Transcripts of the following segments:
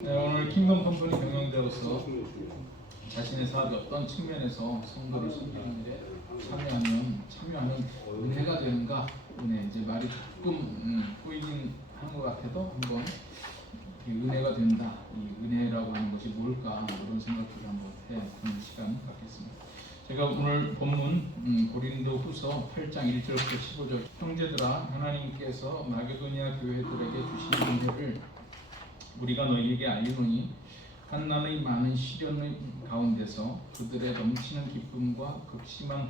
네, 오늘 킹덤 컴퍼니 경영자로서 자신의 사업이 어떤 측면에서 성도를 섬기는 일에 참여하는 은혜가 되는가? 이제 말이 조금 꼬이긴 한 것 같아도 한번 은혜가 된다. 이 은혜라고 하는 것이 뭘까? 이런 생각들을 한번 해보는 시간 갖겠습니다. 제가 오늘 본문 고린도 후서 8장 1절부터 15절 형제들아 하나님께서 마게도니아 교회들에게 주신 은혜를 우리가 너희에게 알리노니 환난의 많은 시련의 가운데서 그들의 넘치는 기쁨과 극심한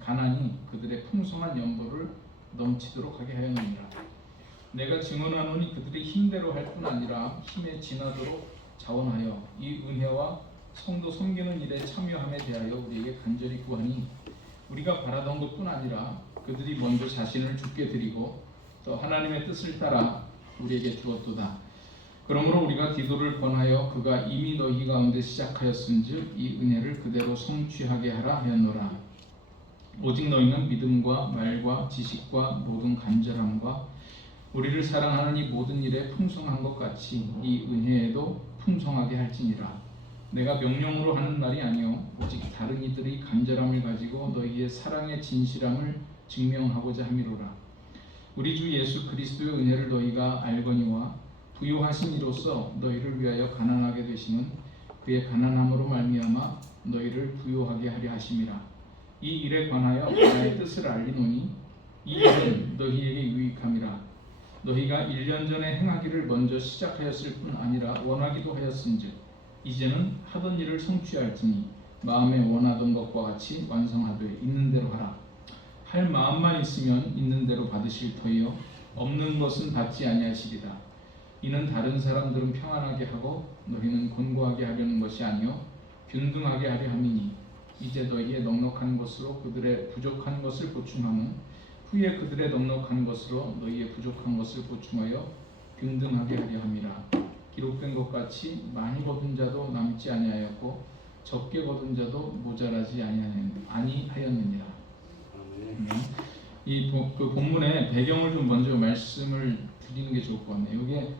가난이 그들의 풍성한 연보를 넘치도록 하게 하였느니라. 내가 증언하노니 그들이 힘대로 할 뿐 아니라 힘에 지나도록 자원하여 이 은혜와 성도 섬기는 일에 참여함에 대하여 우리에게 간절히 구하니 우리가 바라던 것뿐 아니라 그들이 먼저 자신을 주께 드리고 또 하나님의 뜻을 따라 우리에게 주었도다. 그러므로 우리가 기도를 권하여 그가 이미 너희 가운데 시작하였은즉 이 은혜를 그대로 성취하게 하라 하였노라. 오직 너희는 믿음과 말과 지식과 모든 간절함과 우리를 사랑하는 이 모든 일에 풍성한 것 같이 이 은혜에도 풍성하게 할지니라. 내가 명령으로 하는 말이 아니요 오직 다른 이들의 간절함을 가지고 너희의 사랑의 진실함을 증명하고자 함이로라. 우리 주 예수 그리스도의 은혜를 너희가 알거니와 부요하신 이로써 너희를 위하여 가난하게 되심은 그의 가난함으로 말미암아 너희를 부요하게 하려 하심이라. 이 일에 관하여 나의 뜻을 알리노니 이 일은 너희에게 유익함이라. 너희가 1년 전에 행하기를 먼저 시작하였을 뿐 아니라 원하기도 하였은즉 이제는 하던 일을 성취할지니 마음에 원하던 것과 같이 완성하되 있는 대로 하라. 할 마음만 있으면 있는 대로 받으실 터이요 없는 것은 받지 아니하시리라. 이는 다른 사람들은 평안하게 하고 너희는 곤고하게 하려는 것이 아니요 균등하게 하려 함이니 이제 너희의 넉넉한 것으로 그들의 부족한 것을 보충하면 후에 그들의 넉넉한 것으로 너희의 부족한 것을 보충하여 균등하게 하려 함이라. 기록된 것 같이 많이 거둔 자도 남지 아니하였고 적게 거둔 자도 모자라지 아니하였느니라. 이 본문의 배경을 좀 먼저 말씀을 드리는 게 좋을 것 같네요. 이게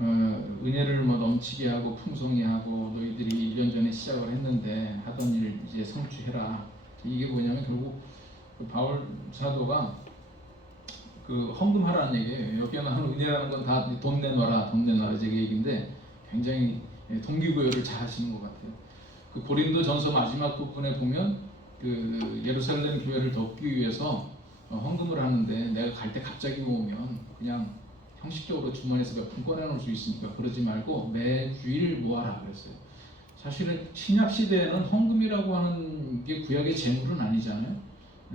은혜를 넘치게 하고 풍성히 하고 너희들이 1년 전에 시작을 했는데 하던 일 이제 성취해라. 이게 뭐냐면 결국 바울 사도가 헌금하라는 얘기예요. 여기 나오는 은혜라는 건 다 돈 내놔라 제 얘기인데 굉장히 동기부여를 잘 하시는 것 같아요. 고린도 전서 마지막 부분에 보면 예루살렘 교회를 돕기 위해서 헌금을 하는데 내가 갈 때 갑자기 오면 그냥 형식적으로 주머니에서 몇 푼 꺼내놓을 수 있으니까 그러지 말고 매주일 모아라 그랬어요. 사실은 신약 시대에는 헌금이라고 하는 게 구약의 재물은 아니잖아요.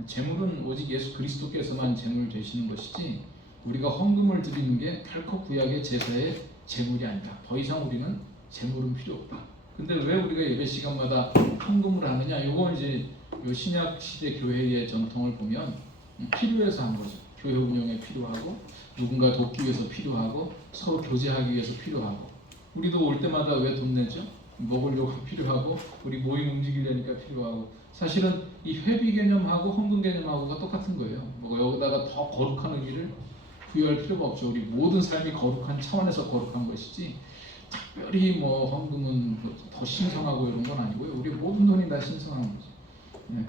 재물은 오직 예수 그리스도께서만 재물 되시는 것이지 우리가 헌금을 드리는 게 결코 구약의 제사의 재물이 아니다. 더 이상 우리는 재물은 필요 없다. 근데 왜 우리가 예배 시간마다 헌금을 하느냐? 이건 이제 신약 시대 교회의 전통을 보면 필요해서 한 거죠. 교회 운영에 필요하고 누군가 돕기 위해서 필요하고 서로 교제하기 위해서 필요하고 우리도 올 때마다 왜 돈 내죠? 먹으려고 필요하고 우리 모임 움직이려니까 필요하고 사실은 이 회비 개념하고 헌금 개념하고가 똑같은 거예요. 여기다가 더 거룩한 의미를 부여할 필요가 없죠. 우리 모든 삶이 거룩한 차원에서 거룩한 것이지 특별히 헌금은 더 신성하고 이런 건 아니고요. 우리 모든 돈이 다 신성한 거죠.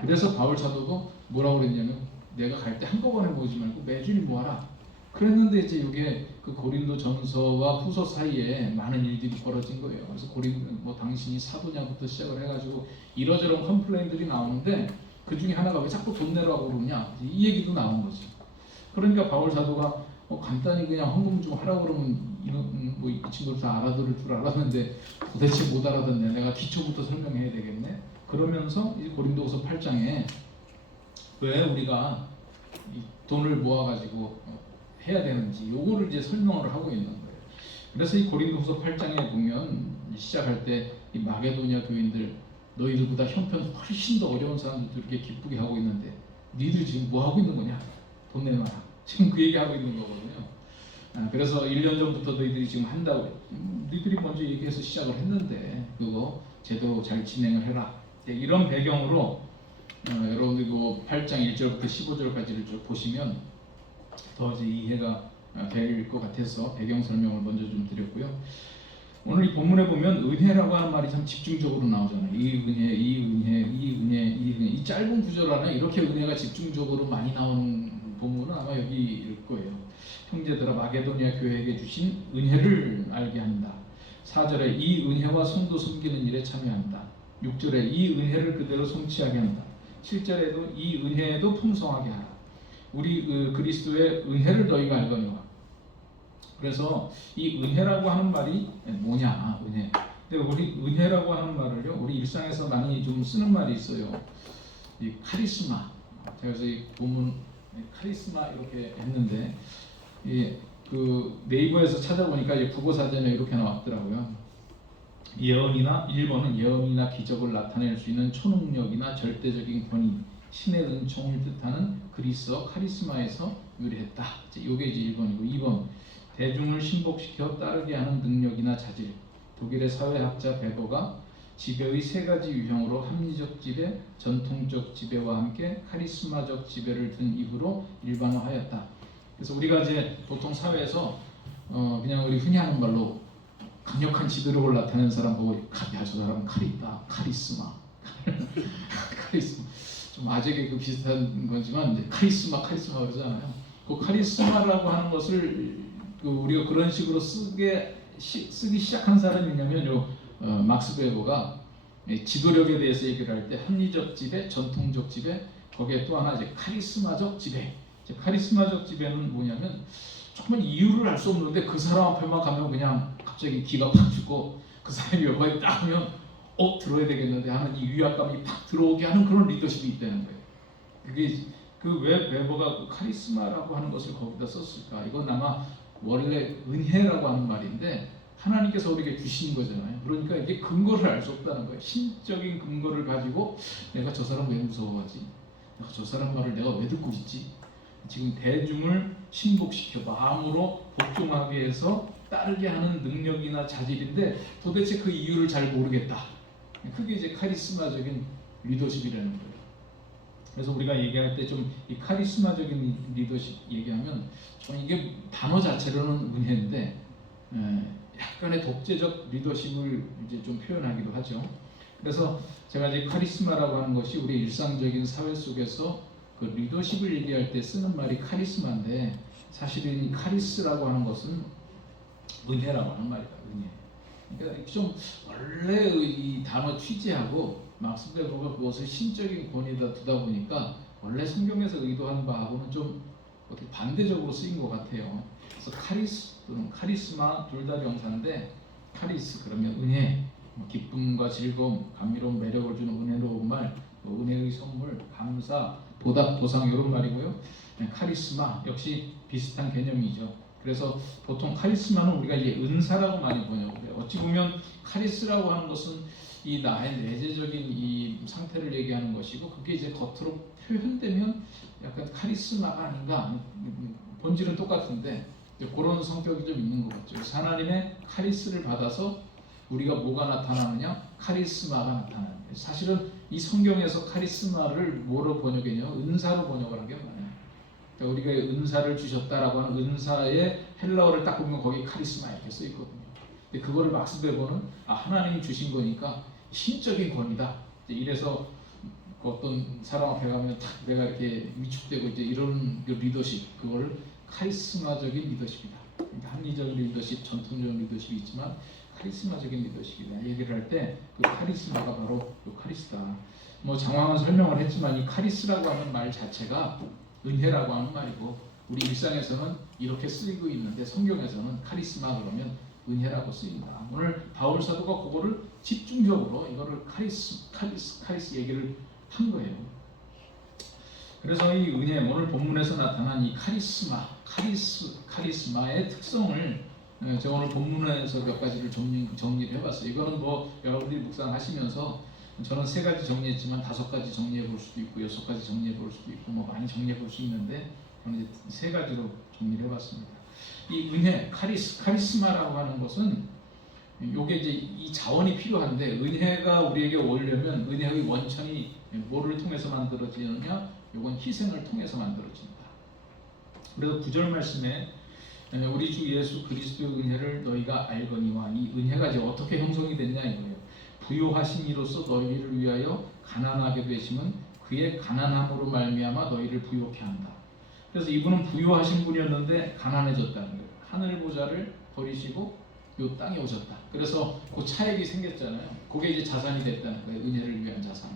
그래서 바울 사도도 뭐라고 그랬냐면 내가 갈 때 한꺼번에 모으지 말고 매주일 모아라. 그랬는데 이제 이게 고린도 전서와 후서 사이에 많은 일들이 벌어진 거예요. 그래서 고린도 당신이 사도냐부터 시작을 해가지고 이러저런 컴플레인들이 나오는데 그 중에 하나가 왜 자꾸 돈 내라고 그러냐 이 얘기도 나온 거죠. 그러니까 바울 사도가 간단히 그냥 헌금 좀 하라고 그러면 이 친구들 다 알아들을 줄 알았는데 도대체 못 알아듣네. 내가 기초부터 설명해야 되겠네. 그러면서 이 고린도후서 8장에 왜 우리가 이 돈을 모아가지고 해야 되는지 요거를 이제 설명을 하고 있는 거예요. 그래서 이 고린도후서 8장에 보면 시작할 때 이 마게도니아 교인들 너희들보다 형편 훨씬 더 어려운 사람들도 이렇게 기쁘게 하고 있는데 니들 지금 뭐 하고 있는 거냐? 돈 내놔라. 지금 그 얘기 하고 있는 거거든요. 그래서 1년 전부터 너희들이 지금 한다고 너희들이 먼저 얘기해서 시작을 했는데 그거 제대로 잘 진행을 해라. 이런 배경으로 여러분들 8장 1절부터 15절까지를 쭉 보시면 더 이제 이해가 될 것 같아서 배경 설명을 먼저 좀 드렸고요. 오늘 이 본문에 보면 은혜라고 하는 말이 참 집중적으로 나오잖아요. 이 은혜, 이 은혜, 이 은혜, 이 은혜. 이 짧은 구절 안에 이렇게 은혜가 집중적으로 많이 나오는 본문은 아마 여기일 거예요. 형제들아 마게도니아 교회에게 주신 은혜를 알게 한다. 4절에 이 은혜와 성도 섬기는 일에 참여한다. 6절에 이 은혜를 그대로 성취하게 한다. 7절에도 이 은혜에도 풍성하게 하라. 우리 그리스도의 은혜를 너희가 알거니와. 그래서 이 은혜라고 하는 말이 뭐냐? 은혜. 근데 우리 은혜라고 하는 말을요, 우리 일상에서 많이 좀 쓰는 말이 있어요. 이 카리스마. 제가 그래서 이 본문 카리스마 이렇게 했는데, 그 네이버에서 찾아보니까 국어 사전에 이렇게 나왔더라고요. 예언이나 1번은 예언이나 기적을 나타낼 수 있는 초능력이나 절대적인 권위, 신의 은총을 뜻하는 그리스어 카리스마에서 유래했다. 이게 이제 1번이고, 2번 대중을 신복시켜 따르게 하는 능력이나 자질. 독일의 사회학자 베버가 지배의 세 가지 유형으로 합리적 지배, 전통적 지배와 함께 카리스마적 지배를 든 이후로 일반화하였다. 그래서 우리가 이제 보통 사회에서 그냥 우리 흔히 하는 말로 강력한 지도력을 나타내는 사람 보고 야, 저 사람은 칼이 있다. 카리스마. 카리스마. 좀 아재 개그 비슷한 거지만 이제 카리스마 그러잖아요. 그 카리스마라고 하는 것을 우리가 그런 식으로 쓰기 시작한 사람이 있냐면 막스 베버가 지도력에 대해서 얘기를 할 때 합리적 지배, 전통적 지배, 거기에 또 하나 이제 카리스마적 지배. 카리스마적 지배는 뭐냐면 정말 이유를 알 수 없는데 그 사람 앞에만 가면 그냥 갑자기 기가 팍 죽고 그 사람이 옆에 딱 하면 들어야 되겠는데 하는 이 위압감이 팍 들어오게 하는 그런 리더십이 있다는 거예요. 그게 왜 베버가 카리스마라고 하는 것을 거기다 썼을까? 이건 아마 원래 은혜라고 하는 말인데 하나님께서 우리에게 주신 거잖아요. 그러니까 이게 근거를 알 수 없다는 거예요. 신적인 근거를 가지고 내가 저 사람 왜 무서워하지? 내가 저 사람 말을 내가 왜 듣고 있지? 지금 대중을 신복시켜 마음으로 복종하게 해서 따르게 하는 능력이나 자질인데 도대체 그 이유를 잘 모르겠다. 그게 이제 카리스마적인 리더십이라는 거예요. 그래서 우리가 얘기할 때 좀 이 카리스마적인 리더십 얘기하면 좀 이게 단어 자체로는 은혜인데 약간의 독재적 리더십을 이제 좀 표현하기도 하죠. 그래서 제가 이제 카리스마라고 하는 것이 우리 일상적인 사회 속에서 그 리더십을 얘기할 때 쓰는 말이 카리스마인데 사실은 이 카리스라고 하는 것은 은혜라고 하는 말이다. 은혜. 그러니까 좀 원래 이 단어 취지하고 막스 베버가 그것을 신적인 권위에다 두다 보니까 원래 성경에서 의도한 바하고는 좀 어떻게 반대적으로 쓰인 것 같아요. 그래서 카리스 또는 카리스마 둘 다 명사인데 카리스 그러면 은혜, 기쁨과 즐거움, 감미로운 매력을 주는 은혜로운 말, 은혜의 선물, 감사, 보답, 보상 이런 말이고요. 카리스마 역시 비슷한 개념이죠. 그래서 보통 카리스마는 우리가 이제 은사라고 많이 번역해요. 어찌 보면 카리스라고 하는 것은 이 나의 내재적인 이 상태를 얘기하는 것이고 그게 이제 겉으로 표현되면 약간 카리스마가 아닌가. 본질은 똑같은데 그런 성격이 좀 있는 것 같죠. 그래서 하나님의 카리스를 받아서 우리가 뭐가 나타나느냐? 카리스마가 나타나는 거예요. 사실은 이 성경에서 카리스마를 뭐로 번역했냐? 은사로 번역을 한 게 많아요. 그러니까 우리가 은사를 주셨다라고 하는 은사의 헬라어를 딱 보면 거기 카리스마 이렇게 써 있거든요. 근데 그거를 막스 베버는 하나님이 주신 거니까 신적인 권위다. 이래서 어떤 사람 앞에 가면 딱 내가 이렇게 위축되고 이제 이런 리더십, 그거를 카리스마적인 리더십이다. 그러니까 합리적인 리더십, 전통적인 리더십이 있지만 카리스마적인 리더십이다. 얘기를 할 때 그 카리스마가 바로 그 카리스다. 뭐 장황한 설명을 했지만 이 카리스라고 하는 말 자체가 은혜라고 하는 말이고 우리 일상에서는 이렇게 쓰이고 있는데 성경에서는 카리스마 그러면 은혜라고 쓰인다. 오늘 바울 사도가 그거를 집중적으로 이거를 카리스 얘기를 한 거예요. 그래서 이 은혜 오늘 본문에서 나타난 이 카리스마의 특성을 제가 오늘 본문에서 몇 가지를 정리를 해봤어요. 이거는 뭐 여러분들이 묵상하시면서 저는 3가지 정리했지만 5가지 정리해 볼 수도 있고 6가지 정리해 볼 수도 있고 뭐 많이 정리해 볼 수 있는데 저는 이제 3가지로 정리를 해봤습니다. 이 은혜, 카리스마라고 하는 것은 요게 이제 이 자원이 필요한데 은혜가 우리에게 오려면 은혜의 원천이 뭐를 통해서 만들어지느냐? 요건 희생을 통해서 만들어진다. 그래서 9절 말씀에 우리 주 예수 그리스도의 은혜를 너희가 알거니와. 이 은혜가 이제 어떻게 형성이 됐냐 이거예요. 부요하신 이로써 너희를 위하여 가난하게 되심은 그의 가난함으로 말미암아 너희를 부요케 한다. 그래서 이분은 부요하신 분이었는데 가난해졌다는 거예요. 하늘 보좌를 버리시고 요 땅에 오셨다. 그래서 그 차액이 생겼잖아요. 그게 이제 자산이 됐다는 거예요. 은혜를 위한 자산.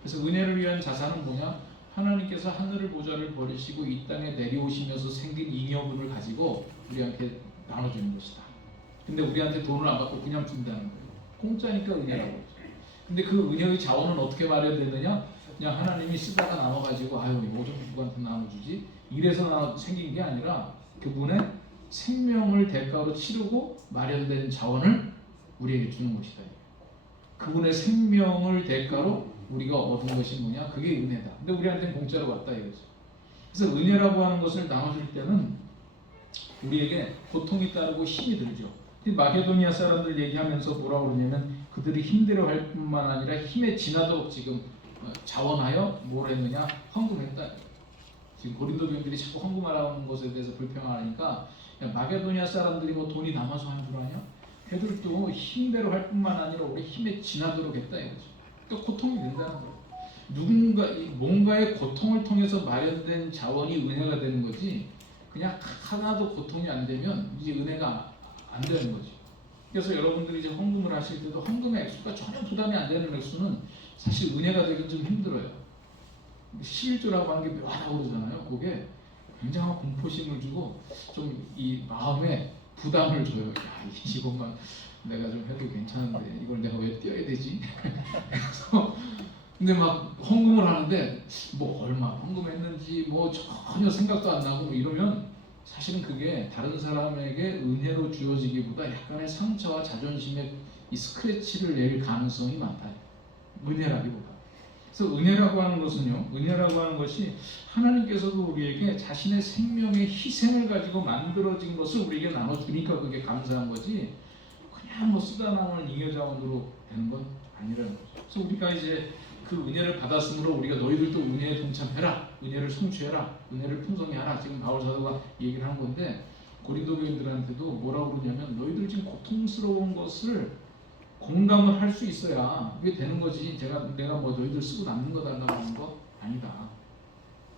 그래서 은혜를 위한 자산은 뭐냐? 하나님께서 하늘을 보좌를 버리시고 이 땅에 내려오시면서 생긴 잉여분을 가지고 우리한테 나눠주는 것이다. 근데 우리한테 돈을 안 받고 그냥 준다는 거예요. 공짜니까 은혜라고 하죠. 근데 그 은혜의 자원은 어떻게 마련됐느냐? 그냥 하나님이 쓰다가 남아가지고 아유 오좀 누구한테 나눠주지? 이래서 생긴 게 아니라 그분의 생명을 대가로 치르고 마련된 자원을 우리에게 주는 것이다. 그분의 생명을 대가로 우리가 얻은 것이 뭐냐? 그게 은혜다. 근데 우리한테는 공짜로 왔다 이거죠. 그래서 은혜라고 하는 것을 나눠줄 때는 우리에게 고통이 따르고 힘이 들죠. 마게도니아 사람들 얘기하면서 뭐라고 그러냐면 그들이 힘들어할 뿐만 아니라 힘에 지나도록 지금 자원하여 뭘 했느냐? 헌금했다. 지금 고린도 교인들이 자꾸 헌금하라는 것에 대해서 불평하니까 마게도니아 사람들이 뭐 돈이 남아서 한 줄 아냐? 걔들도 힘대로 할 뿐만 아니라 우리 힘에 지나도록 했다 이거죠. 또 고통이 된다는 거예요. 뭔가의 고통을 통해서 마련된 자원이 은혜가 되는 거지. 그냥 하나도 고통이 안 되면 이제 은혜가 안 되는 거죠. 그래서 여러분들이 이제 헌금을 하실 때도 헌금의 액수가 전혀 부담이 안 되는 액수는 사실 은혜가 되긴 좀 힘들어요. 11조라고 하는 게 묘하다고 그러잖아요. 그게 굉장한 공포심을 주고 좀 이 마음에 부담을 줘요. 야, 이것만 내가 좀 해도 괜찮은데 이걸 내가 왜 떼어야 되지? 그래서 근데 막 헌금을 하는데 뭐 얼마 헌금했는지 뭐 전혀 생각도 안 나고 이러면 사실은 그게 다른 사람에게 은혜로 주어지기보다 약간의 상처와 자존심의 이 스크래치를 낼 가능성이 많다. 은혜라기보다. 그래서 은혜라고 하는 것은요, 은혜라고 하는 것이 하나님께서도 우리에게 자신의 생명의 희생을 가지고 만들어진 것을 우리에게 나눠주니까 그게 감사한 거지, 그냥 뭐 쓰다 남은 잉여자원으로 되는 건 아니라는 거죠. 그래서 우리가 이제 그 은혜를 받았으므로 우리가 너희들도 은혜에 동참해라, 은혜를 성취해라, 은혜를 풍성히 하라. 지금 바울 사도가 얘기를 하는 건데 고린도 교인들한테도 뭐라고 그러냐면 너희들 지금 고통스러운 것을 공감을 할 수 있어야 그게 되는 거지. 내가 뭐 너희들 쓰고 남는 거 달라고 하는 거 아니다.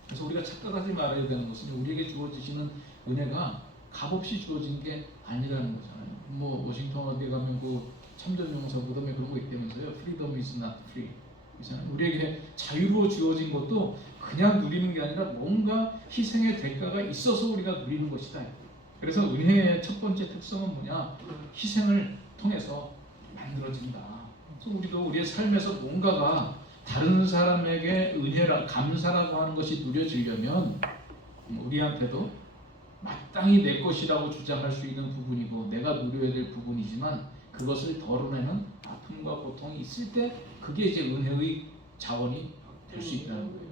그래서 우리가 착각하지 말아야 되는 것은 우리에게 주어지시는 은혜가 값없이 주어진 게 아니라는 거잖아요. 뭐 워싱턴 어디 가면 그 참전용사 무덤에 그런 거 있다면서요. Freedom is not free. 우리에게 자유로 주어진 것도 그냥 누리는 게 아니라 뭔가 희생의 대가가 있어서 우리가 누리는 것이다. 그래서 은혜의 첫 번째 특성은 뭐냐? 희생을 통해서 만들어진다. 그래서 우리도 우리의 삶에서 뭔가가 다른 사람에게 은혜라 감사라고 하는 것이 누려지려면 우리한테도 마땅히 내 것이라고 주장할 수 있는 부분이고 내가 누려야 될 부분이지만 그것을 덜어내는 아픔과 고통이 있을 때 그게 이제 은혜의 자원이 될 수 있다는 거예요.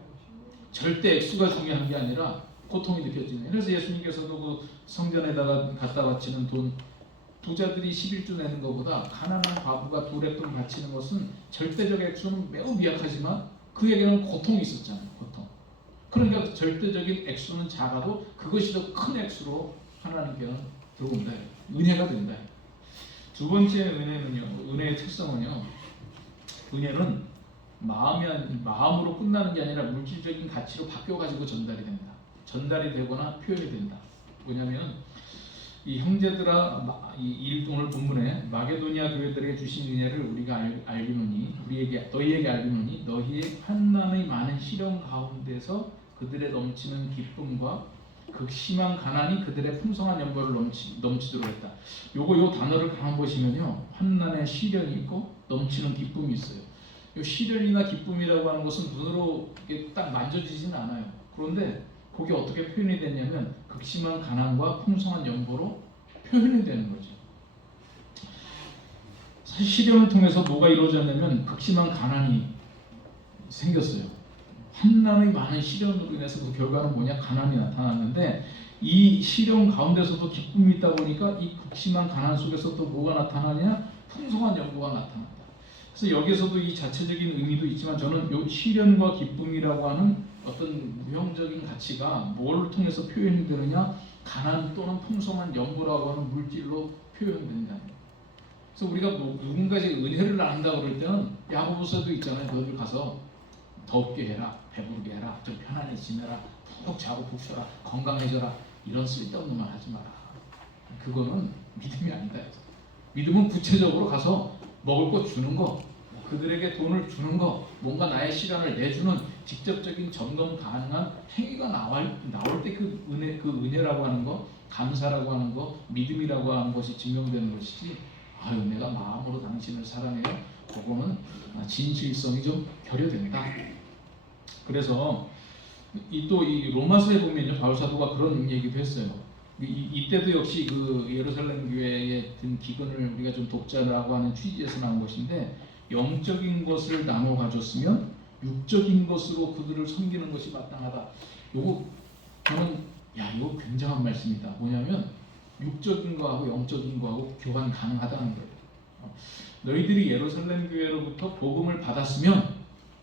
절대 액수가 중요한 게 아니라 고통이 느껴지는. 그래서 예수님께서도 그 성전에다가 갖다 바치는 돈, 부자들이 11조 내는 것보다 가난한 과부가 두랩돈 바치는 것은 절대적 액수는 매우 미약하지만 그에게는 고통이 있었잖아요. 고통. 그러니까 절대적인 액수는 작아도 그것이 더 큰 액수로 하나님께는 들어온다. 은혜가 된다. 두 번째 은혜는요. 은혜의 특성은요. 은혜는 마음으로 끝나는 게 아니라 물질적인 가치로 바뀌어가지고 전달이 됩니다. 전달이 되거나 표현이 된다. 뭐냐면 이 형제들아, 오늘 본문에 마게도니아 교회들에게 주신 은혜를 우리가 알기노니 너희에게 알기노니 너희의 환난의 많은 시련 가운데서 그들의 넘치는 기쁨과 극심한 가난이 그들의 풍성한 연보를 넘치도록 했다. 요 단어를 가만 보시면요, 환난에 시련이 있고 넘치는 기쁨이 있어요. 요 시련이나 기쁨이라고 하는 것은 눈으로 딱 만져지지는 않아요. 그런데 그게 어떻게 표현이 되냐면 극심한 가난과 풍성한 연보로 표현이 되는 거죠. 사실 시련을 통해서 뭐가 이루어졌냐면 극심한 가난이 생겼어요. 환난의 많은 시련으로 인해서 그 결과는 뭐냐? 가난이 나타났는데 이 시련 가운데서도 기쁨이 있다 보니까 이 극심한 가난 속에서 또 뭐가 나타나냐? 풍성한 연보가 나타난다. 그래서 여기서도 이 자체적인 의미도 있지만 저는 이 시련과 기쁨이라고 하는 어떤 무형적인 가치가 뭘 통해서 표현이 되느냐? 가난 또는 풍성한 연고라고 하는 물질로 표현된다. 그래서 우리가 누군가에게 은혜를 나눈다 그럴 때는 야고보서도 있잖아요. 너희들 가서 덥게 해라, 배부르게 해라, 좀 편안히 지내라, 푹 자고 푹 쉬어라, 건강해져라, 이런 쓸데없는 말 하지 마라. 그거는 믿음이 아니다. 믿음은 구체적으로 가서 먹을 거 주는 거, 그들에게 돈을 주는 거, 뭔가 나의 시간을 내주는 직접적인 점검 가능한 행위가 나올 때 그 은혜라고 하는 거, 감사라고 하는 거, 믿음이라고 하는 것이 증명되는 것이지. 아유, 내가 마음으로 당신을 사랑해요. 그거는 진실성이 좀 결여된다. 그래서 이 로마서에 보면요, 바울 사도가 그런 얘기도 했어요. 이때도 역시 그 예루살렘 교회에 든 기근을 우리가 좀 돕자라고 하는 취지에서 나온 것인데, 영적인 것을 나눠 가졌으면 육적인 것으로 그들을 섬기는 것이 마땅하다. 요거 저는 이거 굉장한 말씀이다. 뭐냐면 육적인 거하고 영적인 거하고 교환 가능하다는 거예요. 너희들이 예루살렘 교회로부터 복음을 받았으면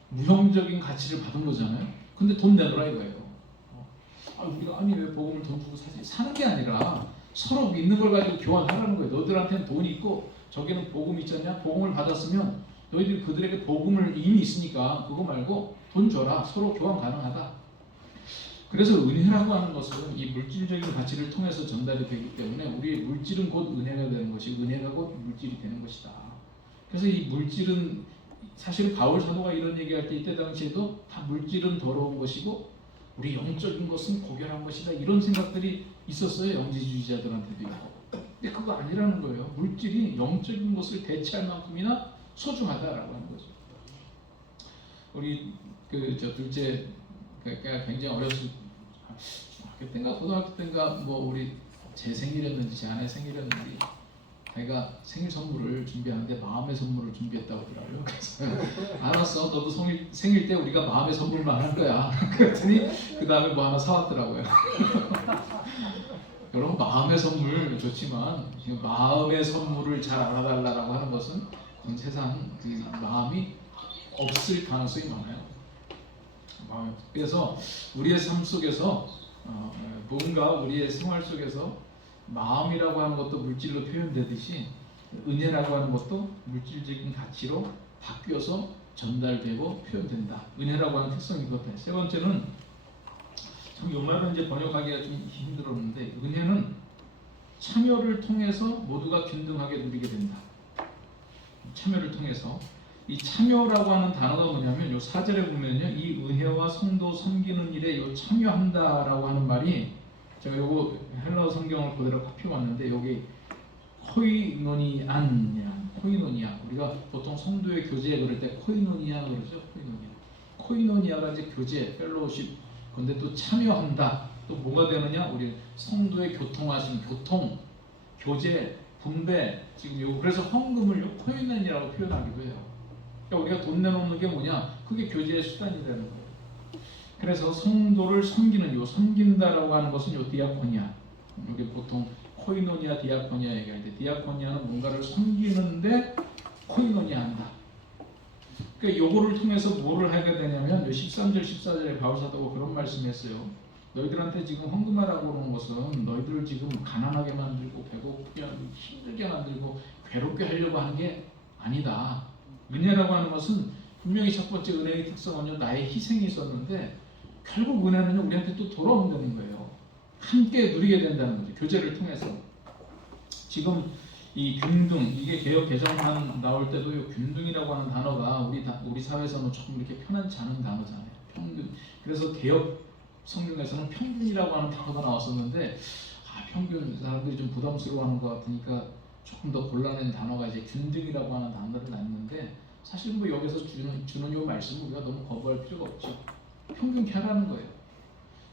무형적인 가치를 받은 거잖아요. 근데 돈 내놓으라 이거예요. 우리가 왜 복음을 돈 주고 사는 게 아니라 서로 믿는 걸 가지고 교환하라는 거예요. 너희들한테는 돈이 있고 저기는 복음 있잖냐? 복음을 받았으면 너희들이 그들에게 복음을 이미 있으니까 그거 말고 돈 줘라. 서로 교환 가능하다. 그래서 은혜라고 하는 것은 이 물질적인 가치를 통해서 전달이 되기 때문에 우리의 물질은 곧 은혜가 되는 것이, 은혜가 곧 물질이 되는 것이다. 그래서 이 물질은 사실 바울 사도가 이런 얘기할 때 이때 당시에도 다 물질은 더러운 것이고 우리 영적인 것은 고결한 것이다, 이런 생각들이 있었어요. 영지주의자들한테도 있고. 근데 그거 아니라는 거예요. 물질이 영적인 것을 대체할 만큼이나 소중하다라고 하는 거죠. 우리 둘째 그러니까 굉장히 어렸을 중학교 때인가 고등학교 때인가 우리 제 생일이었는지 제 아내 생일이었는지 제가 생일 선물을 준비하는데 마음의 선물을 준비했다고 하더라고요. 그래서 알았어, 너도 생일 때 우리가 마음의 선물만 할 거야. 그랬더니 그 다음에 하나 사왔더라고요. 여러분, 마음의 선물 좋지만 마음의 선물을 잘 알아달라고 하는 것은 세상 마음이 없을 가능성이 많아요. 그래서 우리의 삶 속에서 뭔가 우리의 생활 속에서 마음이라고 하는 것도 물질로 표현되듯이 은혜라고 하는 것도 물질적인 가치로 바뀌어서 전달되고 표현된다. 은혜라고 하는 특성이 그렇다. 세 번째는 참 이 말은 이제 번역하기가 좀 힘들었는데, 은혜는 참여를 통해서 모두가 균등하게 누리게 된다. 참여를 통해서. 이 참여라고 하는 단어가 뭐냐면 요 4절에 보면요, 이 은혜와 성도 섬기는 일에 요 참여한다라고 하는 말이, 제가 요거 헬라어 성경을 그대로 카피 왔는데 여기 코이노니아, 우리가 보통 성도의 교제 그럴 때 코이노니아 그러죠. 코이노니아가 이제 교제, 펠로우십. 근데 또 참여한다. 또 뭐가 되느냐? 우리 성도의 교통하심, 교제, 분배. 지금 요 그래서 헌금을 코이노니아라고 표현하기도 해요. 그러니까 우리가 돈 내놓는 게 뭐냐? 그게 교제의 수단이라는 거예요. 그래서 성도를 섬기는, 섬긴다라고 하는 것은 디아코니아. 여기 보통 코이노니아, 디아코니아 얘기할 때, 디아코니아는 뭔가를 섬기는데 코이노니아 한다. 그러니까 요거를 통해서 뭐를 하게 되냐면 13절, 14절에 바울 사도가 그런 말씀했어요. 너희들한테 지금 헌금하라고 그러는 것은 너희들을 지금 가난하게 만들고 배고프게 만들고 힘들게 만들고 괴롭게 하려고 하는 게 아니다. 은혜라고 하는 것은 분명히 첫 번째 은혜의 특성은요, 나의 희생이 있었는데 결국 은혜는 우리한테 또 돌아온다는 거예요. 함께 누리게 된다는 거죠. 교제를 통해서. 지금 이 균등, 이게 개혁 개정안 나올 때도 이 균등이라고 하는 단어가 우리 사회에서는 조금 이렇게 편하지 않은 단어잖아요. 평균. 그래서 개혁 성경에서는 평균이라고 하는 단어가 나왔었는데, 평균 사람들이 좀 부담스러워하는 것 같으니까 조금 더 골라낸 단어가 이제 균등이라고 하는 단어를 놨는데, 사실 여기서 주는 요 말씀을 우리가 너무 거부할 필요가 없죠. 평균케 하라는 거예요.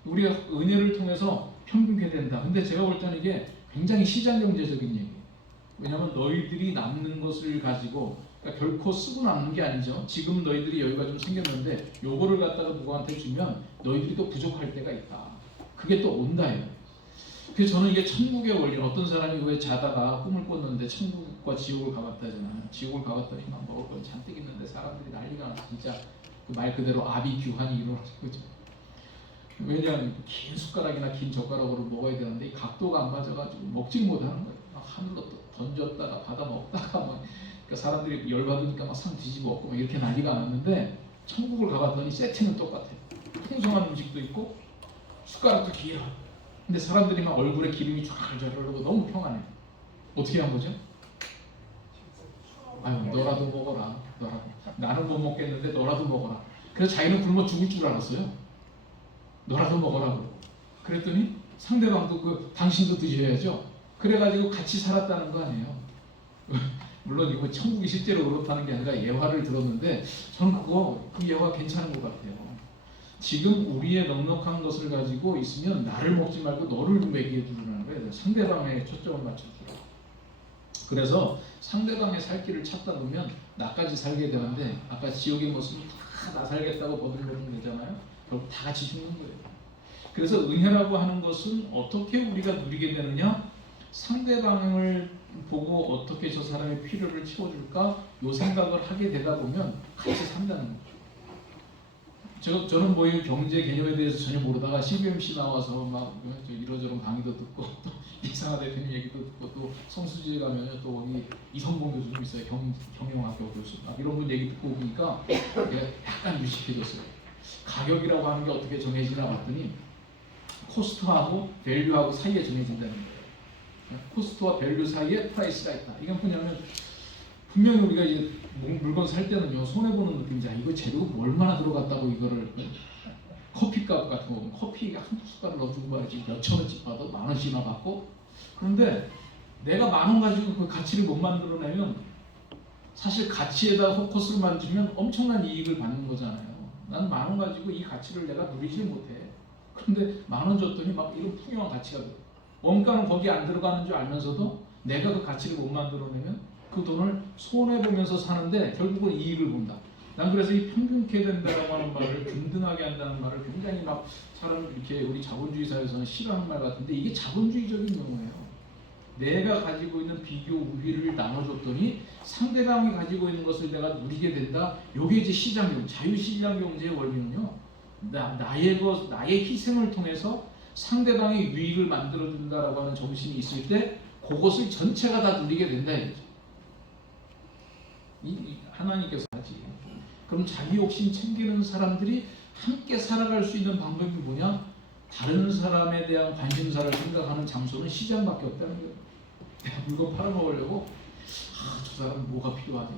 우리가 은혜를 통해서 평균케 된다. 근데 제가 볼 때는 이게 굉장히 시장경제적인 얘기예요. 왜냐하면 너희들이 남는 것을 가지고, 그러니까 결코 쓰고 남는 게 아니죠. 지금 너희들이 여유가 좀 생겼는데 요거를 갖다가 누구한테 주면 너희들이 또 부족할 때가 있다. 그게 또 온다예요. 그래서 저는 이게 천국의 원리, 어떤 사람이 왜 자다가 꿈을 꿨는데 천국과 지옥을 가봤다잖아요. 지옥을 가봤더니 막 먹을 건 잔뜩 있는데 사람들이 난리가 나서 진짜 그 말 그대로 아비규환이 일어나는 거죠. 왜냐하면 긴 숟가락이나 긴 젓가락으로 먹어야 되는데 이 각도가 안 맞아가지고 먹지 못하는 거예요. 막 하늘로 또 던졌다가 받아 먹다가 막 그러니까 사람들이 열받으니까 막 상 뒤집어 엎고 막 이렇게 난리가 났는데 천국을 가봤더니 세팅은 똑같아요. 풍성한 음식도 있고 숟가락도 길어. 근데 사람들이 막 얼굴에 기름이 쫙쫙 흐르고 너무 평안해요. 어떻게 한 거죠? 아유 너라도 먹어라. 너라도. 나는 못 먹겠는데 너라도 먹어라. 그래서 자기는 굶어 죽을 줄 알았어요. 너라도 먹으라고. 그랬더니 상대방도 당신도 드셔야죠. 그래가지고 같이 살았다는 거 아니에요. 물론 이거 천국이 실제로 그렇다는 게 아니라 예화를 들었는데 저는 그 예화 괜찮은 것 같아요. 지금 우리의 넉넉한 것을 가지고 있으면 나를 먹지 말고 너를 먹이게 두라는 거예요. 상대방에 초점을 맞춰주라. 그래서 상대방의 살 길을 찾다 보면 나까지 살게 되는데 아까 지옥의 모습은 다 나 살겠다고 버들버들 되잖아요. 결국 다 같이 죽는 거예요. 그래서 은혜라고 하는 것은 어떻게 우리가 누리게 되느냐? 상대방을 보고 어떻게 저 사람의 필요를 채워줄까? 요 생각을 하게 되다 보면 같이 산다는 거죠. 저는 뭐 이 경제 개념에 대해서 전혀 모르다가 CBMC 나와서 막 이러저런 강의도 듣고 또 이상하 대표님 얘기도 듣고 또 성수지에 가면 또 거기 이성봉 교수님 있어요. 경영학교 교수 막 이런 분 얘기 듣고 보니까 내가 약간 유식해졌어요. 가격이라고 하는 게 어떻게 정해지나 봤더니 코스트하고 밸류하고 사이에 정해진다는 거예요. 코스트와 밸류 사이에 프라이스가 있다. 이건 뭐냐면 분명히 우리가 이제 물건 살 때는요 손해보는 느낌이지. 이거 재료 얼마나 들어갔다고 이거를 커피값 같은 거 보면 커피 한두 숟가락 넣어주고 말이지 몇천 원씩 받아 만 원씩이나 받고. 그런데 내가 만 원 가지고 그 가치를 못 만들어내면 사실 가치에다 포커스를 만들면 엄청난 이익을 받는 거잖아요. 난 만 원 가지고 이 가치를 내가 누리지 못해. 그런데 만 원 줬더니 막 이런 풍요한 가치가 돼. 원가는 거기 안 들어가는 줄 알면서도 내가 그 가치를 못 만들어내면 그 돈을 손해보면서 사는데 결국은 이익을 본다. 난 그래서 이 평균케 된다라고 하는 말을 균등하게 한다는 말을 굉장히 막 사람 이렇게 우리 자본주의 사회에서는 싫어하는 말 같은데 이게 자본주의적인 용어예요. 내가 가지고 있는 비교 우위를 나눠줬더니 상대방이 가지고 있는 것을 내가 누리게 된다. 요게 이제 시장경, 자유시장 경제의 원리는요. 나의 희생을 통해서 상대방의 유익을 만들어준다라고 하는 정신이 있을 때 그것을 전체가 다 누리게 된다 이거죠. 하나님께서 하지. 그럼 자기 욕심 챙기는 사람들이 함께 살아갈 수 있는 방법이 뭐냐? 다른 사람에 대한 관심사를 생각하는 장소는 시장밖에 없다는 거예요. 내가 물건 팔아먹으려고 저 사람 뭐가 필요하지?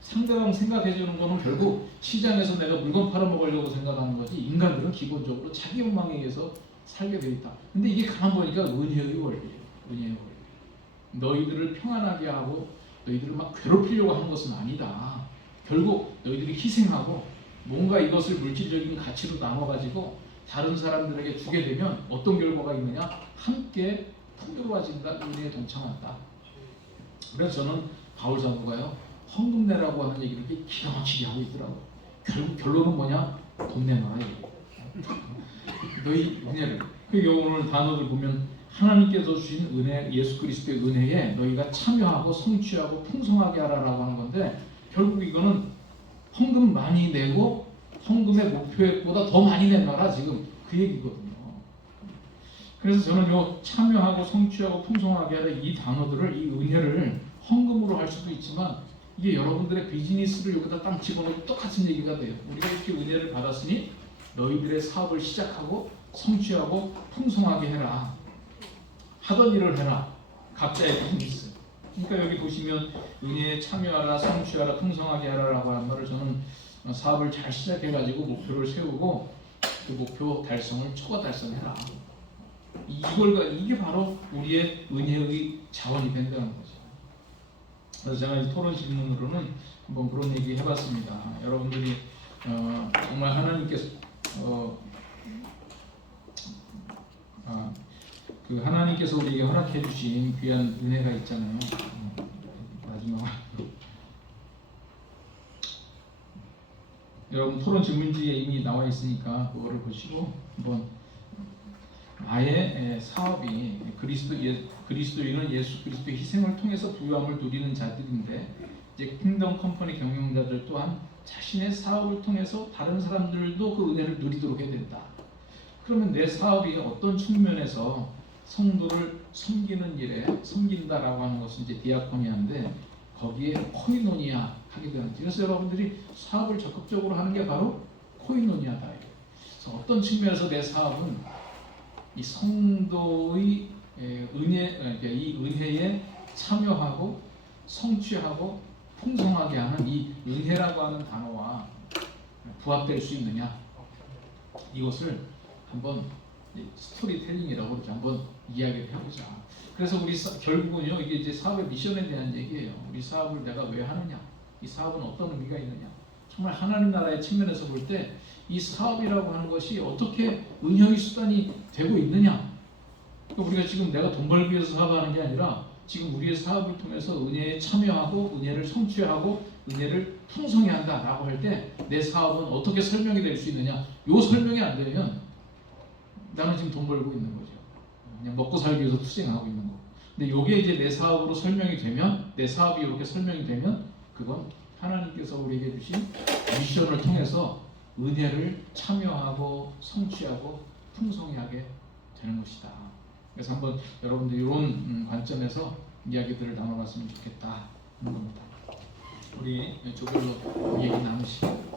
상대방 생각해주는 거는 결국 시장에서 내가 물건 팔아먹으려고 생각하는 거지. 인간들은 기본적으로 자기 욕망에 의해서 살게 돼 있다. 근데 이게 가만 보니까 은혜의 원리예요. 은혜의 원리. 너희들을 평안하게 하고 너희들을 막 괴롭히려고 하는 것은 아니다. 결국 너희들이 희생하고 뭔가 이것을 물질적인 가치로 나눠가지고 다른 사람들에게 주게 되면 어떤 결과가 있느냐? 함께 풍요로워진다. 은혜에 동참한다. 그래서 저는 바울 사도가요 헌금 내라고 하는 얘기를 기가 막히게 하고 있더라고요. 결국 결론은 뭐냐? 돈 내놔라. 너희 은혜를. 오늘 단어들 보면 하나님께서 주신 은혜, 예수 그리스도의 은혜에 너희가 참여하고 성취하고 풍성하게 하라라고 하는 건데 결국 이거는 헌금 많이 내고 헌금의 목표액보다 더 많이 내놔라 지금 그 얘기거든요. 그래서 저는 요 참여하고 성취하고 풍성하게 하라 이 단어들을 이 은혜를 헌금으로 할 수도 있지만 이게 여러분들의 비즈니스를 여기다 딱 집어넣어도 똑같은 얘기가 돼요. 우리가 이렇게 은혜를 받았으니 너희들의 사업을 시작하고 성취하고 풍성하게 해라. 하던 일을 해라. 각자의 비즈니스. 그러니까 여기 보시면 은혜에 참여하라, 성취하라, 풍성하게 하라라고 하는 말을 저는 사업을 잘 시작해가지고 목표를 세우고 그 목표 달성을 초과 달성해라. 이게 바로 우리의 은혜의 자원이 된다는 거죠. 그래서 제가 이 토론 질문으로는 한번 그런 얘기 해봤습니다. 여러분들이 정말 하나님께서 그 하나님께서 우리에게 허락해 주신 귀한 은혜가 있잖아요. 마지막 여러분 토론 질문지에 이미 나와 있으니까 그거를 보시고 한번 나의 사업이 그리스도인은 예수 그리스도의 희생을 통해서 부유함을 누리는 자들인데 이제 킹덤 컴퍼니 경영자들 또한 자신의 사업을 통해서 다른 사람들도 그 은혜를 누리도록 해야 된다. 그러면 내 사업이 어떤 측면에서 성도를 섬기는 일에 섬긴다라고 하는 것은 이제 디아코니아인데 거기에 코이노니아 하게 되는. 그래서 여러분들이 사업을 적극적으로 하는 게 바로 코이노니아다. 그래서 어떤 측면에서 내 사업은 이 성도의 은혜, 이 은혜에 참여하고 성취하고 풍성하게 하는 이 은혜라고 하는 단어와 부합될 수 있느냐, 이것을 한번 스토리텔링이라고 그러죠. 한번 이야기를 해보자. 그래서 우리 결국은요, 이게 이제 사업의 미션에 대한 얘기예요. 우리 사업을 내가 왜 하느냐, 이 사업은 어떤 의미가 있느냐. 정말 하나님 나라의 측면에서 볼 때 이 사업이라고 하는 것이 어떻게 은형의 수단이 되고 있느냐. 우리가 지금 내가 돈 벌기 위해서 사업하는 게 아니라 지금 우리의 사업을 통해서 은혜에 참여하고 은혜를 성취하고 은혜를 풍성히 한다라고 할 때 내 사업은 어떻게 설명이 될 수 있느냐. 요 설명이 안 되면 나는 지금 돈 벌고 있는 거죠. 그냥 먹고 살기 위해서 투쟁하고 있는 거고. 근데 요게 이제 내 사업으로 설명이 되면, 내 사업이 이렇게 설명이 되면 그건 하나님께서 우리에게 주신 미션을 통해서 은혜를 참여하고 성취하고 풍성히 하게 되는 것이다. 그래서 한번 여러분들 이런 관점에서 이야기들을 나눠봤으면 좋겠다 하는 겁니다. 우리 조별로 얘기 나누시고